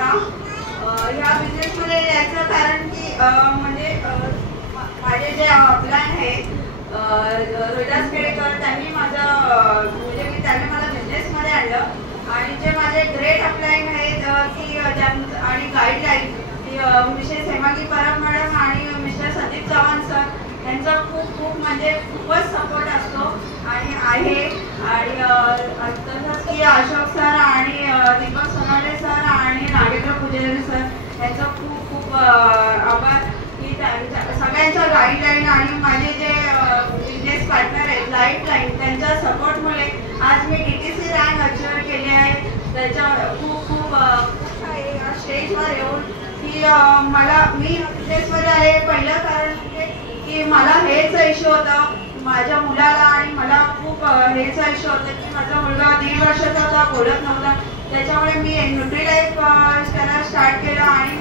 ह्या बिझनेसमध्ये याचं कारण की म्हणजे माझे जे अपलाईन आहेत रोहिदास खेडेकर त्यांनी माझं म्हणजे त्यांनी मला बिझनेसमध्ये आणलं आणि जे माझे ग्रेट अपलाईन आहेत की आणि गाईडलाईन ती मिसेस हेमांगी परब मॅडम आणि मिस्टर संदीप चव्हाण सर यांचा खूप म्हणजे खूपच सपोर्ट असतो आणि आहे. आणि तसंच की अशोक सर आणि दीपक सोनाले सर आणि नागेंद्र पुजारी सर यांचा खूप आभार की सगळ्यांच्या गाईडलाईन आणि माझे जे बिझनेस पार्टनर आहेत लाईफलाईन त्यांच्या सपोर्टमुळे आज मी DTC रँक अचीव्ह केली आहे. त्याच्या खूप स्टेजवर येऊन की मी बिझनेसमध्ये आले पहिलं कारण की मला हेच इश्यू होतं माझ्या मुलाला आणि मला खूप हेच इश्यू होतं की माझा मुलगा 1.5 वर्षाचा होता बोलत नव्हता. त्याच्यामुळे मी न्यूट्रीलाईफ त्याला स्टार्ट केलं आणि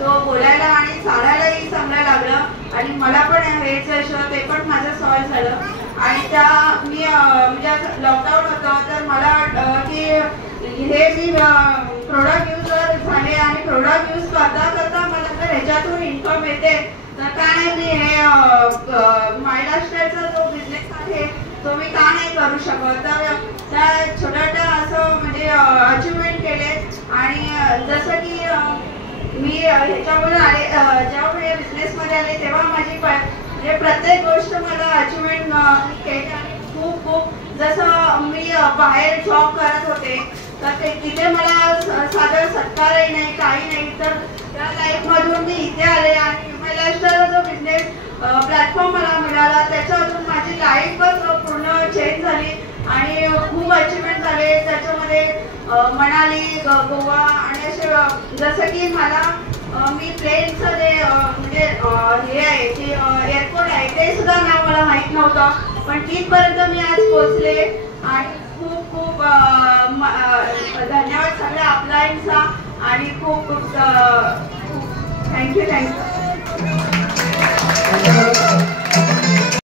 तो बोलायला आणि चालायलाही चांगलं लागलं आणि मला पण हेच इश्यू ते पण माझं सॉल्व्ह झालं. आणि त्या मी म्हणजे लॉकडाऊन होतं तर मला की हे मी प्रोडक्ट यूजर झाले आणि प्रोडक्ट यूज करता मला जर ह्याच्यातून इन्कम येते तर का नाही मी हे महाराष्ट्राचा जो बिझनेस आहे तो मी का नाही करू शकत. तर त्या छोट्या असं म्हणजे अचिव्हमेंट केले आणि जसं की मी ह्याच्यामुळे आले जेव्हा मी बिझनेसमध्ये आले तेव्हा माझी म्हणजे प्रत्येक गोष्ट मला अचिव्हमेंट केली आणि खूप जसं मी बाहेर जॉब करत होते तर तिथे मला साधा सत्कारही नाही काही नाही तर त्या लाईफमधून मी इथे आले आणि महाराष्ट्राचा जो बिझनेस प्लॅटफॉर्म मला मिळाला त्याच्यातून माझी लाईफच पूर्ण चेंज झाली आणि खूप अचिव्हमेंट झाले. त्याच्यामध्ये मनाली गोवा आणि असे जसं की मला मी प्लेनचं जे म्हणजे हे आहे की एअरपोर्ट आहे ते सुद्धा नाव मला माहीत नव्हतं पण तिथपर्यंत मी आज पोचले आणि खूप धन्यवाद सगळ्या अपलाईनचा आणि खूप थँक्यू.